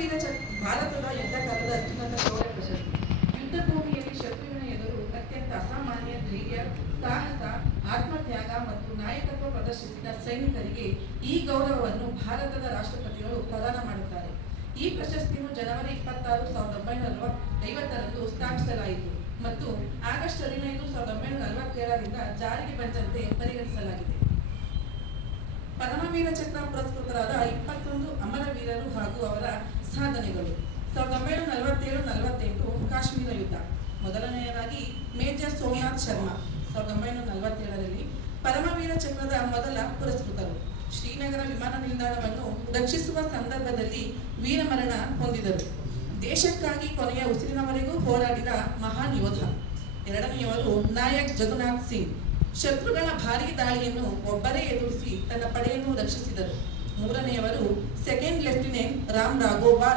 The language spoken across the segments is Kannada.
ಭಾರತದ ಯುದ್ಧಕಾಲದ ಅತ್ಯುನ್ನತ ಶೌರ್ಯ ಪ್ರಶಸ್ತಿ. ಯುದ್ಧ ಭೂಮಿಯಲ್ಲಿ ಶತ್ರುವಿನ ಎದುರು ಅತ್ಯಂತ ಅಸಾಮಾನ್ಯ ಧೈರ್ಯ, ಸಾಹಸ, ಆತ್ಮತ್ಯಾಗ ಮತ್ತು ನಾಯಕತ್ವ ಪ್ರದರ್ಶಿಸಿದ ಸೈನಿಕರಿಗೆ ಈ ಗೌರವವನ್ನು ಭಾರತದ ರಾಷ್ಟ್ರಪತಿಗಳು ಪ್ರದಾನ ಮಾಡುತ್ತಾರೆ. ಈ ಪ್ರಶಸ್ತಿಯನ್ನು ಜನವರಿ 26, 1950ರಂದು ಸ್ಥಾಪಿಸಲಾಯಿತು ಮತ್ತು ಆಗಸ್ಟ್ 15, 1947ರಿಂದ ಜಾರಿಗೆ ಬಂದಂತೆ ಪರಿಗಣಿಸಲಾಗಿದೆ. ಪರಮವೀರ ಚಕ್ರ ಪುರಸ್ಕೃತರಾದ 21 ಅಮರವೀರರು ಹಾಗೂ ಅವರ ಸಾಧನೆಗಳು. 1947-48 ಕಾಶ್ಮೀರ ಯುದ್ಧ. ಮೊದಲನೆಯದಾಗಿ ಮೇಜರ್ ಸೋಮನಾಥ್ ಶರ್ಮಾ 1947ರಲ್ಲಿ ಪರಮವೀರ ಚಕ್ರದ ಮೊದಲ ಪುರಸ್ಕೃತರು. ಶ್ರೀನಗರ ವಿಮಾನ ನಿಲ್ದಾಣವನ್ನು ರಕ್ಷಿಸುವ ಸಂದರ್ಭದಲ್ಲಿ ವೀರಮರಣ ಹೊಂದಿದರು. ದೇಶಕ್ಕಾಗಿ ಕೊನೆಯ ಉಸಿರಿನವರೆಗೂ ಹೋರಾಡಿದ ಮಹಾನ್ ಯೋಧ. ಎರಡನೆಯವರು ನಾಯಕ್ ಜಗನ್ನಾಥ್ ಸಿಂಗ್. ಶತ್ರುಗಳ ಭಾರೀ ದಾಳಿಯನ್ನು ಒಬ್ಬರೇ ಎದುರಿಸಿ ತನ್ನ ಪಡೆಯನ್ನು ರಕ್ಷಿಸಿದರು. ಮೂರನೆಯವರು ಸೆಕೆಂಡ್ ಲೆಫ್ಟಿನೆಂಟ್ ರಾಮ್ ರಾಘೋಬಾ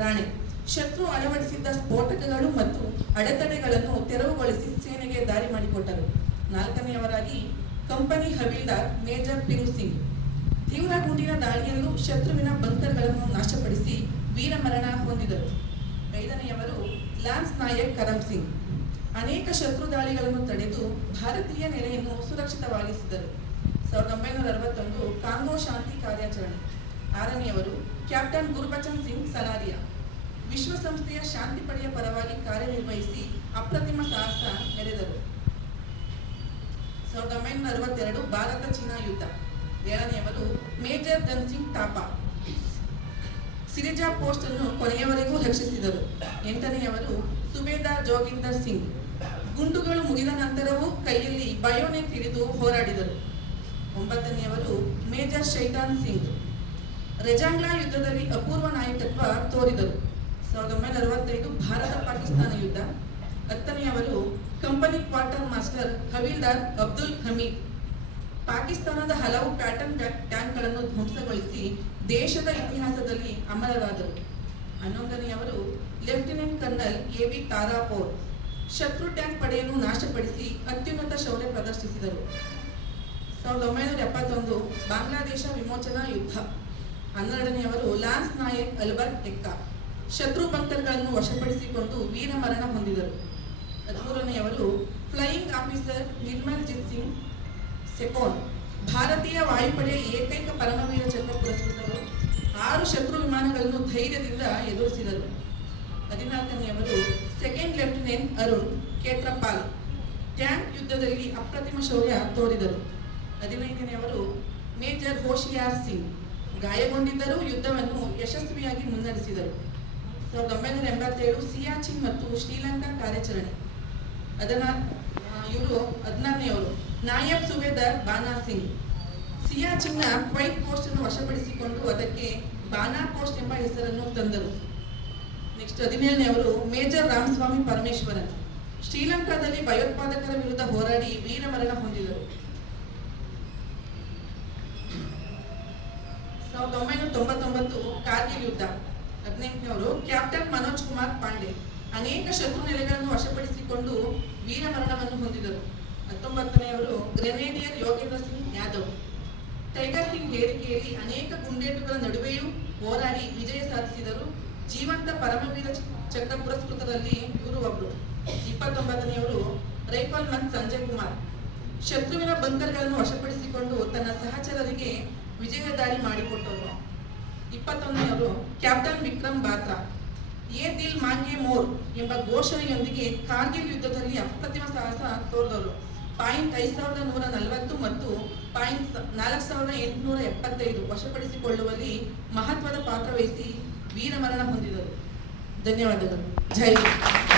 ರಾಣೆ. ಶತ್ರು ಅಳವಡಿಸಿದ್ದ ಸ್ಫೋಟಕಗಳು ಮತ್ತು ಅಡೆತಡೆಗಳನ್ನು ತೆರವುಗೊಳಿಸಿ ಸೇನೆಗೆ ದಾರಿ ಮಾಡಿಕೊಟ್ಟರು. ನಾಲ್ಕನೆಯವರಾಗಿ ಕಂಪನಿ ಹವಿಲ್ದಾರ್ ಮೇಜರ್ ಪಿರು ಸಿಂಗ್. ತೀವ್ರ ಗುಂಡಿನ ದಾಳಿಯಲ್ಲೂ ಶತ್ರುವಿನ ಬಂಕರ್ಗಳನ್ನು ನಾಶಪಡಿಸಿ ವೀರಮರಣ ಹೊಂದಿದರು. ಐದನೆಯವರು ಲಾನ್ಸ್ ನಾಯಕ್ ಕರಮ್ ಸಿಂಗ್. ಅನೇಕ ಶತ್ರು ದಾಳಿಗಳನ್ನು ತಡೆದು ಭಾರತೀಯ ನೆಲೆಯನ್ನು ಸುರಕ್ಷಿತವಾಗಿಸಿದರು. 1961 ಕಾಂಗೋ ಶಾಂತಿ ಕಾರ್ಯಾಚರಣೆ. ಆರನೆಯವರು ಕ್ಯಾಪ್ಟನ್ ಗುರ್ಬಚನ್ ಸಿಂಗ್ ಸಲಾರಿಯಾ. ವಿಶ್ವಸಂಸ್ಥೆಯ ಶಾಂತಿ ಪಡೆಯ ಪರವಾಗಿ ಕಾರ್ಯನಿರ್ವಹಿಸಿ ಅಪ್ರತಿಮ ಸಾಹಸ ಮೆರೆದರು. 1962 ಭಾರತ ಚೀನಾ ಯುದ್ಧ. ಏಳನೆಯವರು ಮೇಜರ್ ಧನ್ ಸಿಂಗ್ ಥಾಪಾ. ಸಿರಿಜಾ ಪೋಸ್ಟ್ ಅನ್ನು ಕೊನೆಯವರೆಗೂ ರಕ್ಷಿಸಿದರು. ಎಂಟನೆಯವರು ಸುಬೇದಾರ್ ಜೋಗಿಂದರ್ ಸಿಂಗ್. ಗುಂಡುಗಳು ಮುಗಿದ ನಂತರವೂ ಕೈಯಲ್ಲಿ ಬಯೋನೆಟ್ ಹಿಡಿದು ಹೋರಾಡಿದರು. ಒಂಬತ್ತನೆಯವರು ಮೇಜರ್ ಶೈತಾನ್ ಸಿಂಗ್. ರೆಜಾಂಗ್ಲಾ ಯುದ್ಧದಲ್ಲಿ ಅಪೂರ್ವ ನಾಯಕತ್ವ ತೋರಿದರು. 1965 ಭಾರತ ಪಾಕಿಸ್ತಾನ ಯುದ್ಧ. ಹತ್ತನೆಯವರು company quartermaster havildar Abdul Hamid. ಪಾಕಿಸ್ತಾನದ ಹಲವು ಪ್ಯಾಟರ್ನ್ ಟ್ಯಾಂಕ್ಗಳನ್ನು ಧ್ವಂಸಗೊಳಿಸಿ ದೇಶದ ಇತಿಹಾಸದಲ್ಲಿ ಅಮರರಾದರು. 11ನೆಯವರು lieutenant colonel A B Tarapore. ಶತ್ರು ಟ್ಯಾಂಕ್ ಪಡೆಯನ್ನು ನಾಶಪಡಿಸಿ ಅತ್ಯುನ್ನತ ಶೌರ್ಯ ಪ್ರದರ್ಶಿಸಿದರು. 1971 ಬಾಂಗ್ಲಾದೇಶ ವಿಮೋಚನಾ ಯುದ್ಧ. 12ನೆಯವರು ಲಾನ್ಸ್ ನಾಯಕ್ ಅಲ್ಬರ್ಟ್ ಎಕ್ಕಾ. ಶತ್ರು ಬಂಕರ್ಗಳನ್ನು ವಶಪಡಿಸಿಕೊಂಡು ವೀರಮರಣ ಹೊಂದಿದರು. 13ನೆಯವರು ಫ್ಲೈಯಿಂಗ್ ಆಫೀಸರ್ ನಿರ್ಮಲ್ ಜಿತ್ ಸಿಂಗ್ ಸೆಕೋನ್. ಭಾರತೀಯ ವಾಯುಪಡೆಯ ಏಕೈಕ ಪರಮವೀರ ಚಕ್ರ ಪುರಸ್ಕೃತರು. 6 ಶತ್ರು ವಿಮಾನಗಳನ್ನು ಧೈರ್ಯದಿಂದ ಎದುರಿಸಿದರು. 14ನೆಯವರು second lieutenant Arun Khetrapal. Tank ಯುದ್ಧದಲ್ಲಿ ಅಪ್ರತಿಮ ಶೌರ್ಯ ತೋರಿದರು. 15ನೆಯವರು ಮೇಜರ್ ಹೋಶಿಯಾರ್ ಸಿಂಗ್. ಗಾಯಗೊಂಡಿದ್ದರೂ ಯುದ್ಧವನ್ನು ಯಶಸ್ವಿಯಾಗಿ ಮುನ್ನಡೆಸಿದರು. 1987 ಸಿಯಾಚಿನ್ ಮತ್ತು ಶ್ರೀಲಂಕಾ ಕಾರ್ಯಾಚರಣೆ. 16ನೆಯವರು ನಾಯಬ್ ಸುಬೇದಾರ್ ಬಾನಾ ಸಿಂಗ್. ಸಿಯಾಚಿನ್ನ ಕ್ವೈಟ್ ಪೋಸ್ಟ್ ಅನ್ನು ವಶಪಡಿಸಿಕೊಂಡು ಅದಕ್ಕೆ ಬಾನಾ ಪೋಸ್ಟ್ ಎಂಬ ಹೆಸರನ್ನು ತಂದರು. ನೆಕ್ಸ್ಟ್ 17ನೆಯವರು ಮೇಜರ್ ರಾಮಸ್ವಾಮಿ ಪರಮೇಶ್ವರನ್. ಶ್ರೀಲಂಕಾದಲ್ಲಿ ಭಯೋತ್ಪಾದಕರ ವಿರುದ್ಧ ಹೋರಾಡಿ ವೀರಮರಣ ಹೊಂದಿದರು. 1999 ಕಾರ್ಗಿಲ್ ಯುದ್ಧ. 18ನೆಯವರು ಕ್ಯಾಪ್ಟನ್ ಮನೋಜ್ ಕುಮಾರ್ ಪಾಂಡೆ. ಅನೇಕ ಶತ್ರು ನೆಲೆಗಳನ್ನು ವಶಪಡಿಸಿಕೊಂಡು ವೀರಮರಣವನ್ನು ಹೊಂದಿದರು. 19ನೆಯವರು grenadier Yogendra Singh Yadav. Tiger hill ಹೇರಿಕೆಯಲ್ಲಿ ಅನೇಕ ಗುಂಡೇಟುಗಳ ನಡುವೆಯೂ ಹೋರಾಡಿ ವಿಜಯ ಸಾಧಿಸಿದರು. ಜೀವಂತ ಪರಮವೀರ ಚಕ್ರ ಪುರಸ್ಕೃತರಲ್ಲಿ ಇವರು ಒಬ್ಬರು. 29ನೆಯವರು ರೈಫಲ್ ಮನ್ ಸಂಜಯ್ ಕುಮಾರ್. ಶತ್ರುವಿನ ಬಂಕರ್ಗಳನ್ನು ವಶಪಡಿಸಿಕೊಂಡು ತನ್ನ ಸಹಚರರಿಗೆ ವಿಜಯ ದಾರಿ ಮಾಡಿಕೊಟ್ಟರು. 21ನೆಯವರು ಕ್ಯಾಪ್ಟನ್ ವಿಕ್ರಮ್ ಬಾತ್ರಾ. ಏ ದಿಲ್ ಮಾಂಗೆ ಮೋರ್ ಎಂಬ ಘೋಷಣೆಯೊಂದಿಗೆ ಕಾರ್ಗಿಲ್ ಯುದ್ಧದಲ್ಲಿ ಅಪ್ರತಿಮ ಸಾಹಸ ತೋರಿದರು. .5140 ಮತ್ತು .4875 ವಶಪಡಿಸಿಕೊಳ್ಳುವಲ್ಲಿ ಮಹತ್ವದ ಪಾತ್ರ ವಹಿಸಿ ವೀರಮರಣ ಹೊಂದಿದರು. ಧನ್ಯವಾದಗಳು. ಜೈ ಹಿಂದ್.